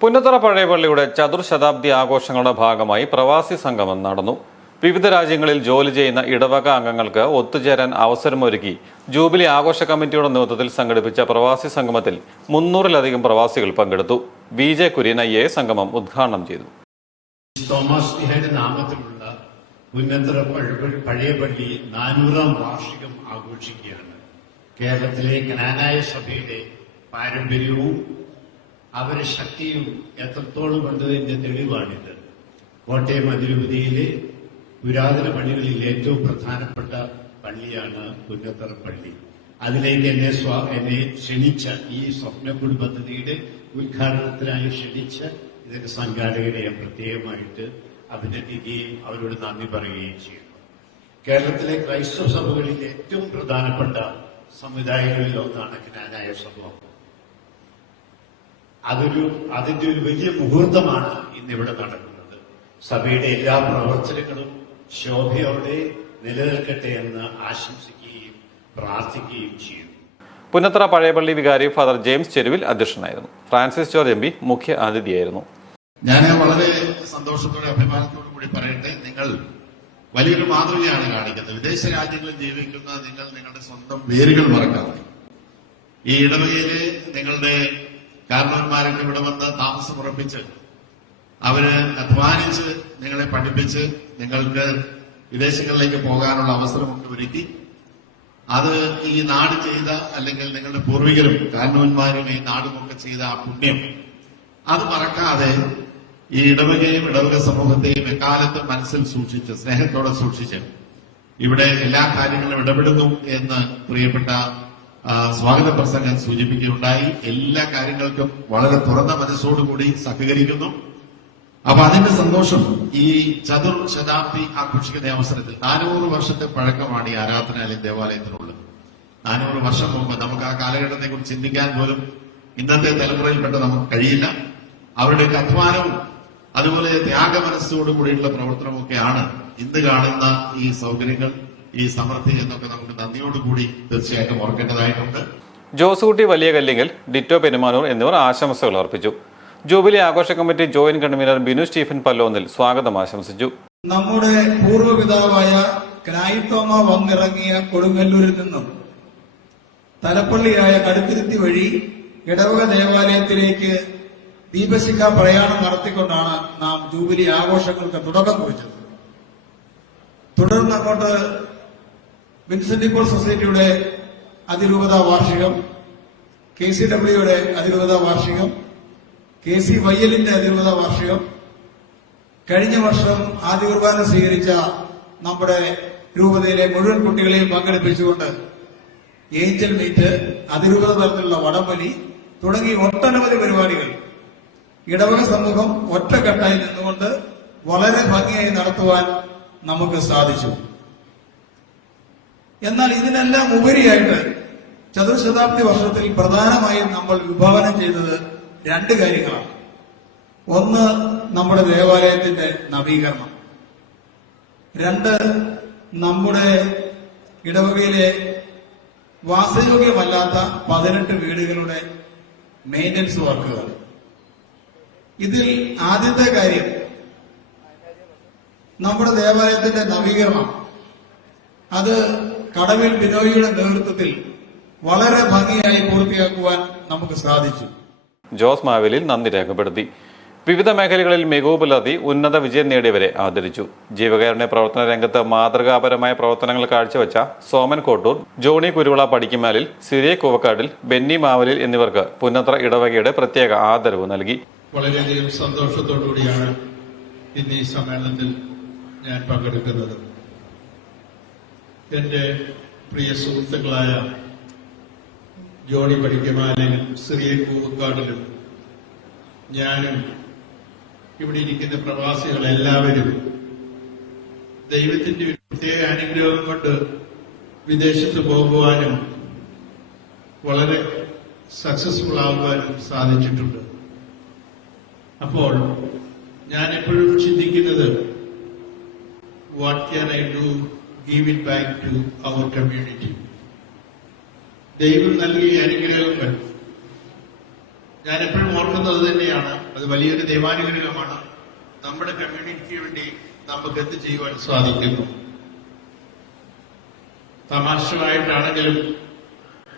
പുന്നത്തറ പഴയപള്ളിയുടെ ചതുർശതാബ്ദി ആഘോഷങ്ങളുടെ ഭാഗമായി പ്രവാസി സംഗമം നടന്നു. വിവിധ രാജ്യങ്ങളിൽ ജോലി ചെയ്യുന്ന ഇടവക അംഗങ്ങൾക്ക് ഒത്തുചേരാൻ അവസരമൊരുക്കി ജൂബിലി ആഘോഷ കമ്മിറ്റിയുടെ നേതൃത്വത്തിൽ സംഘടിപ്പിച്ച പ്രവാസി സംഗമത്തിൽ മുന്നൂറിലധികം പ്രവാസികൾ പങ്കെടുത്തു. വി ജെ കുര്യൻ ഐ സംഗമം ഉദ്ഘാടനം ചെയ്തു. തോമസ് നാമത്തിലുള്ള പുന്നത്തറ പഴയപള്ളി പഴയ പള്ളി നാനൂറാം വാർഷികം ആഘോഷിക്കുകയാണ്. കേരളത്തിലെ ജ്ഞാനായ സഭയുടെ പാരമ്പര്യവും അവരുടെ ശക്തിയും എത്രത്തോളം കണ്ടതിന്റെ തെളിവാണിത്. കോട്ടയം അതിരൂപതയിലെ പുരാതന പള്ളികളിൽ ഏറ്റവും പ്രധാനപ്പെട്ട പള്ളിയാണ് പുന്നത്തറ പള്ളി. അതിലേക്ക് എന്നെ സ്വാ എന്നെ ക്ഷണിച്ച ഈ സ്വപ്നക്കുട് പദ്ധതിയുടെ ഉദ്ഘാടനത്തിനായി ക്ഷണിച്ച ഇതിന്റെ സംഘാടകരെ ഞാൻ പ്രത്യേകമായിട്ട് അഭിനന്ദിക്കുകയും അവരോട് നന്ദി പറയുകയും ചെയ്യുന്നു. കേരളത്തിലെ ക്രൈസ്തവ സഭകളിൽ ഏറ്റവും പ്രധാനപ്പെട്ട സമുദായങ്ങളിൽ ഒന്നാണ് ജ്ഞാനായ സമൂഹം. അതൊരു അതിന്റെ ഒരു വലിയ മുഹൂർത്തമാണ് ഇന്ന് ഇവിടെ നടക്കുന്നത്. സഭയുടെ എല്ലാ പ്രവർത്തനങ്ങളും ശോഭയോടെ നിലനിൽക്കട്ടെ എന്ന് ആശംസിക്കുകയും പ്രാർത്ഥിക്കുകയും ചെയ്യുന്നു. പുന്നത്തറ പഴയപള്ളി വികാരി ഫാദർ ജെയിംസ് ചെരുവിൽ അധ്യക്ഷനായിരുന്നു. ഫ്രാൻസിസ് ജോർജ് എം പി മുഖ്യ അതിഥിയായിരുന്നു. ഞാൻ വളരെ സന്തോഷത്തോടെ അഭിമാനത്തോടു കൂടി പറയട്ടെ നിങ്ങൾ വലിയൊരു മാതൃകയാണ് കാണിക്കുന്നത്. വിദേശ രാജ്യങ്ങളിൽ ജീവിക്കുന്ന നിങ്ങൾ നിങ്ങളുടെ സ്വന്തം വേരുകൾ മറക്കാതെ. ഈ ഇടവകയിലെ നിങ്ങളുടെ കാരണവന്മാരൊക്കെ ഇവിടെ വന്ന് താമസം ഉറപ്പിച്ച് അവർ അധ്വാനിച്ച് നിങ്ങളെ പഠിപ്പിച്ച് നിങ്ങൾക്ക് വിദേശങ്ങളിലേക്ക് പോകാനുള്ള അവസരമൊക്കെ ഒരുക്കി. അത് ഈ നാട് ചെയ്ത അല്ലെങ്കിൽ നിങ്ങളുടെ പൂർവികരും കാരണവന്മാരും ഈ നാടുമൊക്കെ ചെയ്ത ആ പുണ്യം. അത് മറക്കാതെ ഈ ഇടവകയും ഇടവക സമൂഹത്തെയും എക്കാലത്തും മനസ്സിൽ സൂക്ഷിച്ച് സ്നേഹത്തോടെ സൂക്ഷിച്ച് ഇവിടെ എല്ലാ കാര്യങ്ങളും ഇടപെടുന്നു എന്ന് പ്രിയപ്പെട്ട സ്വാഗത പ്രസംഗം സൂചിപ്പിക്കുകയുണ്ടായി. എല്ലാ കാര്യങ്ങൾക്കും വളരെ തുറന്ന മനസ്സോടുകൂടി സഹകരിക്കുന്നു. അപ്പൊ അതിന്റെ സന്തോഷം ഈ ചതുർ ശതാബ്ദി ആഘോഷിക്കുന്ന അവസരത്തിൽ നാനൂറ് വർഷത്തെ പഴക്കമാണ് ഈ ആരാധനാലയം ദേവാലയത്തിനുള്ളത്. നാനൂറ് വർഷം മുമ്പ് നമുക്ക് ആ കാലഘട്ടത്തെ കുറിച്ച് ചിന്തിക്കാൻ പോലും ഇന്നത്തെ തലമുറയിൽപ്പെട്ട നമുക്ക് കഴിയില്ല. അവരുടെ അധ്വാനവും അതുപോലെ ത്യാഗ മനസ്സോടുകൂടിയുള്ള പ്രവർത്തനമൊക്കെയാണ് ഇന്ന് കാണുന്ന ഈ സൗകര്യങ്ങൾ. ഈ സമൃദ്ധി എന്നൊക്കെ നമുക്ക് നന്ദിയോടുകൂടി തീർച്ചയായിട്ടും ഓർക്കേണ്ടതായിട്ടുണ്ട്. ജോസുകുട്ടി വലിയ കല്ലിങ്ങൽ ഡിറ്റോ പെരുമാനൂർ എന്നിവർ ആശംസകൾ അർപ്പിച്ചു. ജൂബിലി ആഘോഷ committee joint convener Binu Stephen Pallonnil സ്വാഗതം ആശംസിച്ചു. നമ്മുടെ പൂർവപിതാവായ ക്നായിത്തോമ വന്നിറങ്ങിയ കൊടുങ്ങല്ലൂരിൽ നിന്നും തലപ്പള്ളിയായ കടുത്തിരുത്തി വഴി ഇടവക ദേവാലയത്തിലേക്ക് ദീപശിഖ പ്രയാണം നടത്തിക്കൊണ്ടാണ് നാം ജൂബിലി ആഘോഷങ്ങൾക്ക് തുടക്കം കുറിച്ചത്. തുടർന്ന് അങ്ങോട്ട് വിൻസെന്റ് പോൾ സൊസൈറ്റിയുടെ അതിരൂപത വാർഷികം കെ സി ഡബ്ല്യുയുടെ അതിരൂപത വാർഷികം കെ സി വയ്യലിന്റെ അതിരൂപത വാർഷികം കഴിഞ്ഞ വർഷം ആദ്യ കുർബാന സ്വീകരിച്ച നമ്മുടെ രൂപതയിലെ മുഴുവൻ കുട്ടികളെയും പങ്കെടുപ്പിച്ചുകൊണ്ട് ഏഞ്ചൽ മീറ്റ് അതിരൂപത തരത്തിലുള്ള വടംവലി തുടങ്ങി ഒട്ടനവധി പരിപാടികൾ. ഇടവക സമൂഹം ഒറ്റക്കെട്ടായി നിന്നുകൊണ്ട് വളരെ ഭംഗിയായി നടത്തുവാൻ നമുക്ക് സാധിച്ചു. എന്നാൽ ഇതിനെല്ലാം ഉപരിയായിട്ട് ചതുർശതാബ്ദി വർഷത്തിൽ പ്രധാനമായും നമ്മൾ വിഭാവനം ചെയ്തത് രണ്ട് കാര്യങ്ങളാണ്. ഒന്ന് നമ്മുടെ ദേവാലയത്തിന്റെ നവീകരണം. രണ്ട് നമ്മുടെ ഇടവകയിലെ വാസയോഗ്യമല്ലാത്ത പതിനെട്ട് വീടുകളുടെ മെയിന്റനൻസ് വർക്കുകൾ ഇതിൽ ആദ്യത്തെ കാര്യം നമ്മുടെ ദേവാലയത്തിന്റെ നവീകരണം. അത് കടവിൽ ബിനോയിയുടെ നേതൃത്വത്തിൽ വളരെ ഭംഗിയായി പൂർത്തിയാക്കുവാൻ നമുക്ക് സാധിച്ചു. ജോസ് മാവലിൽ നന്ദി രേഖപ്പെടുത്തി. വിവിധ മേഖലകളിൽ മികവ് പുലർത്തി ഉന്നത വിജയം നേടിയവരെ ആദരിച്ചു. ജീവകാരുണ്യ പ്രവർത്തന രംഗത്ത് മാതൃകാപരമായ പ്രവർത്തനങ്ങൾ കാഴ്ചവെച്ച സോമൻ കോട്ടൂർ ജോണി കുരുവിള പടിക്കുമാലിൽ സിറിയ കൂവക്കാടിൽ ബെന്നി മാവലിൽ എന്നിവർക്ക് പുന്നത്ര ഇടവകയുടെ പ്രത്യേക ആദരവ് നൽകി. വളരെയധികം സന്തോഷത്തോടുകൂടിയാണ് ഇന്ന് ഈ സമ്മേളനത്തിൽ ഞാൻ പങ്കെടുക്കുന്നത്. എന്റെ പ്രിയ സുഹൃത്തുക്കളായ ജോണി പടിക്കമാലിലും സിറിയൻ കൂവക്കാടിലും ഞാനും ഇവിടെ ഇരിക്കുന്ന പ്രവാസികൾ എല്ലാവരും ദൈവത്തിന്റെ പ്രത്യേക അനുഗ്രഹം കൊണ്ട് വിദേശത്ത് പോകുവാനും വളരെ സക്സസ്ഫുൾ ആകുവാനും സാധിച്ചിട്ടുണ്ട്. അപ്പോൾ ഞാൻ എപ്പോഴും ചിന്തിക്കുന്നത് what can I do give it back to our community ദൈവം നൽകിയ അനുഗ്രഹങ്ങൾ. ഞാൻ എപ്പോഴും ഓർക്കുന്നത് തന്നെയാണ് അത് വലിയൊരു ദൈവാനുഗ്രഹമാണ്. നമ്മുടെ കമ്മ്യൂണിറ്റിക്ക് വേണ്ടി നമുക്ക് എന്ത് ചെയ്യുവാൻ സാധിക്കുന്നു? തമാശകളായിട്ടാണെങ്കിലും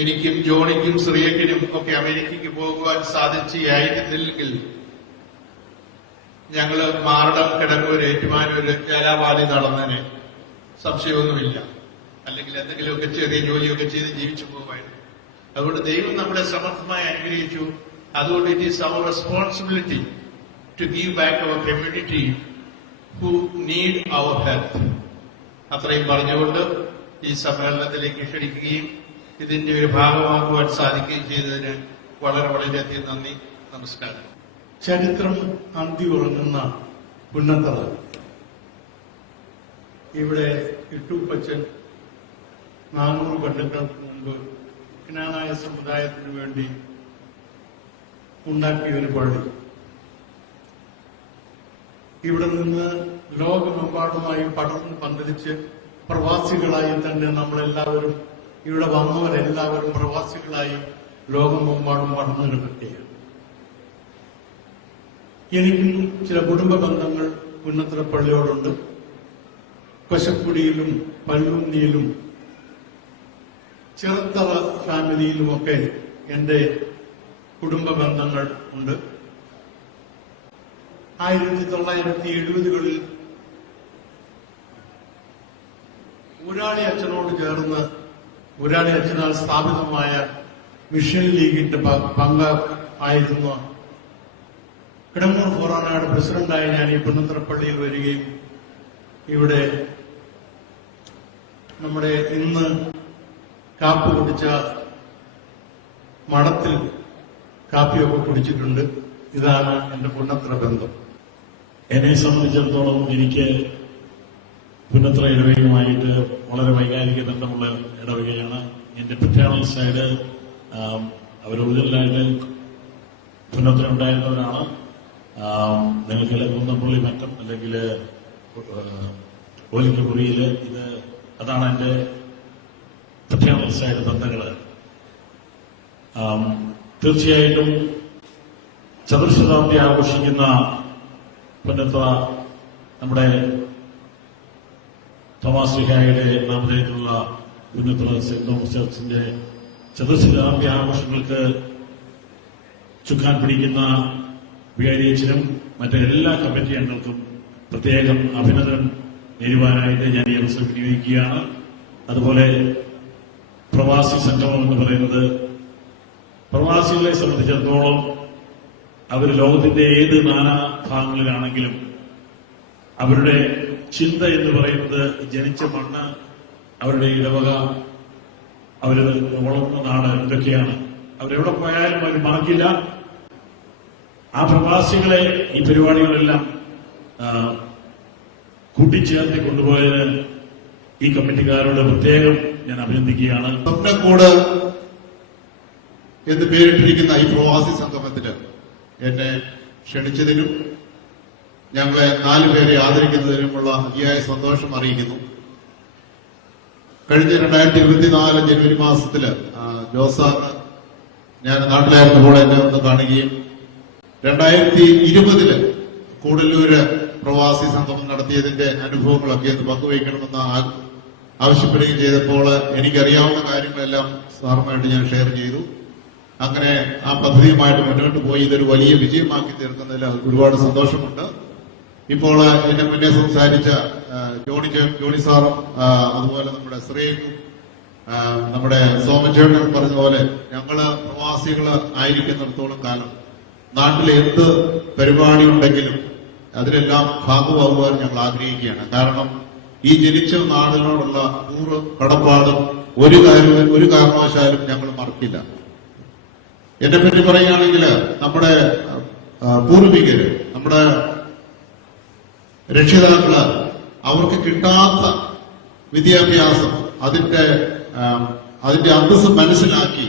എനിക്കും ജോണിക്കും ശ്രീയക്കിനും ഒക്കെ അമേരിക്കയ്ക്ക് പോകുവാൻ സാധിച്ചായിരുന്നില്ലെങ്കിൽ ഞങ്ങൾ മാറടം കിടങ്ങൂര് ഏറ്റുമാനൂര് ചേലാവാലി നടന്നതിന് സംശയമൊന്നുമില്ല. അല്ലെങ്കിൽ എന്തെങ്കിലുമൊക്കെ ചെറിയ ജോലിയൊക്കെ ചെയ്ത് ജീവിച്ചു പോകുമായിരുന്നു അതുകൊണ്ട് ദൈവം നമ്മളെ സമർത്ഥമായി അനുഗ്രഹിച്ചു. അതുകൊണ്ട് it is our responsibility to give back our community who need our health അത്രയും പറഞ്ഞുകൊണ്ട് ഈ സമ്മേളനത്തിലേക്ക് ക്ഷണിക്കുകയും ഇതിന്റെ ഒരു ഭാഗമാക്കുവാൻ സാധിക്കുകയും ചെയ്തതിന് വളരെ വളരെയധികം നന്ദി. നമസ്കാരം. ചരിത്രം അന്തി ഉറങ്ങുന്ന പുന്നത്തറ ഇവിടെ ഇട്ടുപ്പച്ചൻ നാനൂറ് കൊല്ലങ്ങൾക്ക് മുമ്പ് ക്നാനായ സമുദായത്തിന് വേണ്ടി ഉണ്ടാക്കിയ ഒരു പള്ളി ഇവിടെ നിന്ന് ലോകമെമ്പാടുമായി പടർന്ന് പന്തലിച്ച് പ്രവാസികളായി തന്നെ നമ്മളെല്ലാവരും ഇവിടെ വന്നവരെല്ലാവരും പ്രവാസികളായി ലോകമെമ്പാടും പടർന്നു കിടക്കുകയാണ് എനിക്കും ചില കുടുംബ ബന്ധങ്ങൾ പുന്നത്തറ പള്ളിയോടുണ്ട്. കൊശക്കുടിയിലും പള്ളുന്നിയിലും ചെറുത്തറ ഫാമിലിയിലുമൊക്കെ എന്റെ കുടുംബ ബന്ധങ്ങൾ ഉണ്ട്. ആയിരത്തി തൊള്ളായിരത്തി എഴുപതുകളിൽ ഊരാളി അച്ഛനോട് ചേർന്ന് ഊരാളി അച്ഛനാൽ സ്ഥാപിതമായ മിഷൻ ലീഗിന്റെ പങ്ക ആയിരുന്ന. കിടമൂർ ഫോറാനാട് പ്രസിഡന്റായി ഞാൻ ഈ പുന്നത്തറപ്പള്ളിയിൽ വരികയും ഇവിടെ നമ്മുടെ ഇന്ന് കാപ്പ് കുടിച്ച മഠത്തിൽ കാപ്പിയൊക്കെ കുടിച്ചിട്ടുണ്ട്. ഇതാണ് എന്റെ പുന്നത്ര ബന്ധം. എന്നെ സംബന്ധിച്ചിടത്തോളം എനിക്ക് പുന്നത്ര ഇടവകയുമായിട്ട് വളരെ വൈകാരിക ബന്ധമുള്ള ഇടവകയാണ്. എന്റെ പുറ്റാണൽ സൈഡ് അവർ ഒറിജിനലായിട്ട് പുന്നത്ര ഉണ്ടായിരുന്നവരാണ്. നിങ്ങൾക്ക് കുന്നപ്പള്ളി മറ്റം അല്ലെങ്കിൽ ഓലിക്കപ്പുറിയിൽ ഇത് അതാണ് പെറ്റേണൽ സൈഡ് ബന്ധങ്ങൾ തീർച്ചയായിട്ടും ചതുർശതാബ്ദി ആഘോഷിക്കുന്ന പുന്നത്ര നമ്മുടെ തോമസ് വിഹായുടെ നാമധേയത്തിലുള്ള പുന്നത്ര സെന്റ് തോമസ് ചർച്ചിന്റെ ചതുർശതാബ്ദി ആഘോഷങ്ങൾക്ക് ചുക്കാൻ പിടിക്കുന്ന വികാരിയച്ചനും മറ്റെല്ലാ കമ്മിറ്റി അംഗങ്ങൾക്കും പ്രത്യേകം അഭിനന്ദനം. നേരുവാനായിട്ട് ഞാൻ ഈ അവസരം വിനിയോഗിക്കുകയാണ് അതുപോലെ പ്രവാസി സംഗമം എന്ന് പറയുന്നത് പ്രവാസികളെ സംബന്ധിച്ചിടത്തോളം അവർ ലോകത്തിന്റെ ഏത് നാനാ ഭാഗങ്ങളിലാണെങ്കിലും അവരുടെ ചിന്ത എന്ന് പറയുന്നത് ജനിച്ച മണ്ണ് അവരുടെ ഇടവക അവർ വളർന്ന നാട് ഇതൊക്കെയാണ് അവരെവിടെ പോയാലും അവർ മറക്കില്ല. ആ പ്രവാസികളെ ഈ പരിപാടികളെല്ലാം കൂട്ടിച്ചേർത്ത് കൊണ്ടുപോയതിന് ഈ കമ്മിറ്റിക്കാരോട് പ്രത്യേകം ഞാൻ അഭിനന്ദിക്കുകയാണ്. സ്വപ്നക്കൂട് എന്ന് പേരിട്ടിരിക്കുന്ന ഈ പ്രവാസി സംഗമത്തിന് എന്നെ ക്ഷണിച്ചതിനും ഞങ്ങളെ നാലു പേരെ ആദരിക്കുന്നതിനുമുള്ള അതിയായ സന്തോഷം അറിയിക്കുന്നു. കഴിഞ്ഞ രണ്ടായിരത്തി ഇരുപത്തിനാല് ജനുവരി മാസത്തിൽ ജോസാർ ഞാൻ നാട്ടിലായിരുന്നപ്പോൾ എന്നെ ഒന്ന് കാണുകയും രണ്ടായിരത്തി ഇരുപതിൽ കൂടല്ലൂര് പ്രവാസി സംഗമം നടത്തിയതിന്റെ അനുഭവങ്ങളൊക്കെ ഒന്ന് പങ്കുവയ്ക്കണമെന്ന് ആവശ്യപ്പെടുകയും ചെയ്തപ്പോൾ എനിക്കറിയാവുന്ന കാര്യങ്ങളെല്ലാം സാറുമായിട്ട് ഞാൻ ഷെയർ ചെയ്തു. അങ്ങനെ ആ പദ്ധതിയുമായിട്ട് മുന്നോട്ട് പോയി. ഇതൊരു വലിയ വിജയമാക്കി തീർക്കുന്നതിൽ ഒരുപാട് സന്തോഷമുണ്ട്. ഇപ്പോൾ എന്റെ മുന്നേ സംസാരിച്ച ജോണി ജോണി സാറും അതുപോലെ നമ്മുടെ ശ്രീയും നമ്മുടെ സോമചേട്ടൻ പറഞ്ഞ പോലെ ഞങ്ങൾ പ്രവാസികൾ ആയിരിക്കുന്നിടത്തോളം കാലം നാട്ടിൽ എന്ത് പരിപാടി ഉണ്ടെങ്കിലും അതിലെല്ലാം ഭാഗമാകുവാൻ ഞങ്ങൾ ആഗ്രഹിക്കുകയാണ്. കാരണം ഈ ജനിച്ച നാടിനോടുള്ള നൂറ് കടപ്പാടും ഒരു കാര്യം ഒരു കാരണവശാലും ഞങ്ങൾ മറക്കില്ല. എന്നെ പറ്റി പറയുകയാണെങ്കിൽ നമ്മുടെ പൂർവികര് നമ്മുടെ രക്ഷിതാക്കൾ അവർക്ക് കിട്ടാത്ത വിദ്യാഭ്യാസം അതിന്റെ അതിന്റെ അന്തസ് മനസ്സിലാക്കി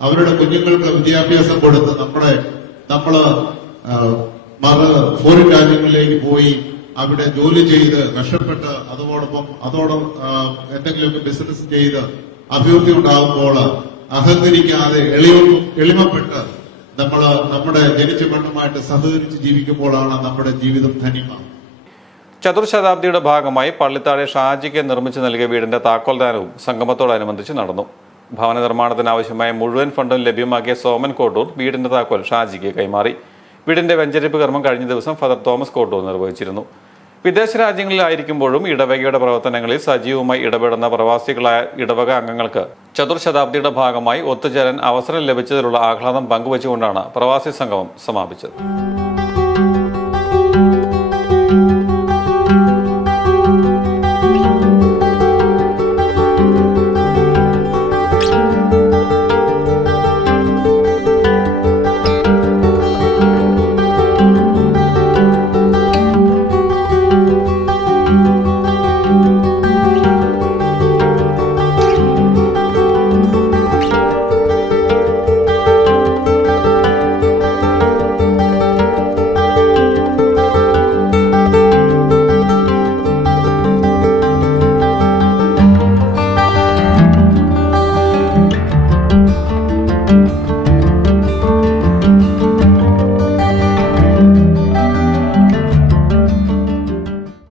അവരുടെ കുഞ്ഞുങ്ങൾക്ക് വിദ്യാഭ്യാസം കൊടുത്ത് നമ്മുടെ നമ്മൾ മറ്. ഫോറിൻ രാജ്യങ്ങളിലേക്ക് പോയി അവിടെ ജോലി ചെയ്ത് കഷ്ടപ്പെട്ട് അതോടൊപ്പം അതോടൊപ്പം എന്തെങ്കിലുമൊക്കെ ബിസിനസ് ചെയ്ത് അഭിവൃദ്ധി ഉണ്ടാകുമ്പോൾ അഹങ്കരിക്കാതെ എളിമ എളിമപ്പെട്ട് നമ്മൾ നമ്മുടെ ജനിച്ച മണ്ണുമായിട്ട് സഹകരിച്ച് ജീവിക്കുമ്പോഴാണ് നമ്മുടെ ജീവിതം തനിമ ചതുർശതാബ്ദിയുടെ ഭാഗമായി പള്ളിത്താഴെ ഷാജിക്ക് നിർമ്മിച്ചു നൽകിയ വീടിന്റെ താക്കോൽദാനവും സംഗമത്തോടനുബന്ധിച്ച് നടന്നു. ഭവന നിർമ്മാണത്തിന് ആവശ്യമായ മുഴുവൻ ഫണ്ടും ലഭ്യമാക്കിയ സോമൻ കോട്ടൂർ വീടിന്റെ താക്കോൽ ഷാജിക്ക് കൈമാറി. വീടിന്റെ വെഞ്ചരിപ്പ് കർമ്മം കഴിഞ്ഞ ദിവസം ഫാദർ തോമസ് കോട്ടോ നിർവഹിച്ചിരുന്നു. വിദേശ രാജ്യങ്ങളിലായിരിക്കുമ്പോഴും ഇടവകയുടെ പ്രവർത്തനങ്ങളിൽ സജീവമായി ഇടപെടുന്ന പ്രവാസികളായ ഇടവക അംഗങ്ങൾക്ക് ചതുർശതാബ്ദിയുടെ ഭാഗമായി ഒത്തുചേരാൻ അവസരം ലഭിച്ചതിലുള്ള ആഹ്ലാദം പങ്കുവച്ചുകൊണ്ടാണ് പ്രവാസി സംഗമം സമാപിച്ചത്.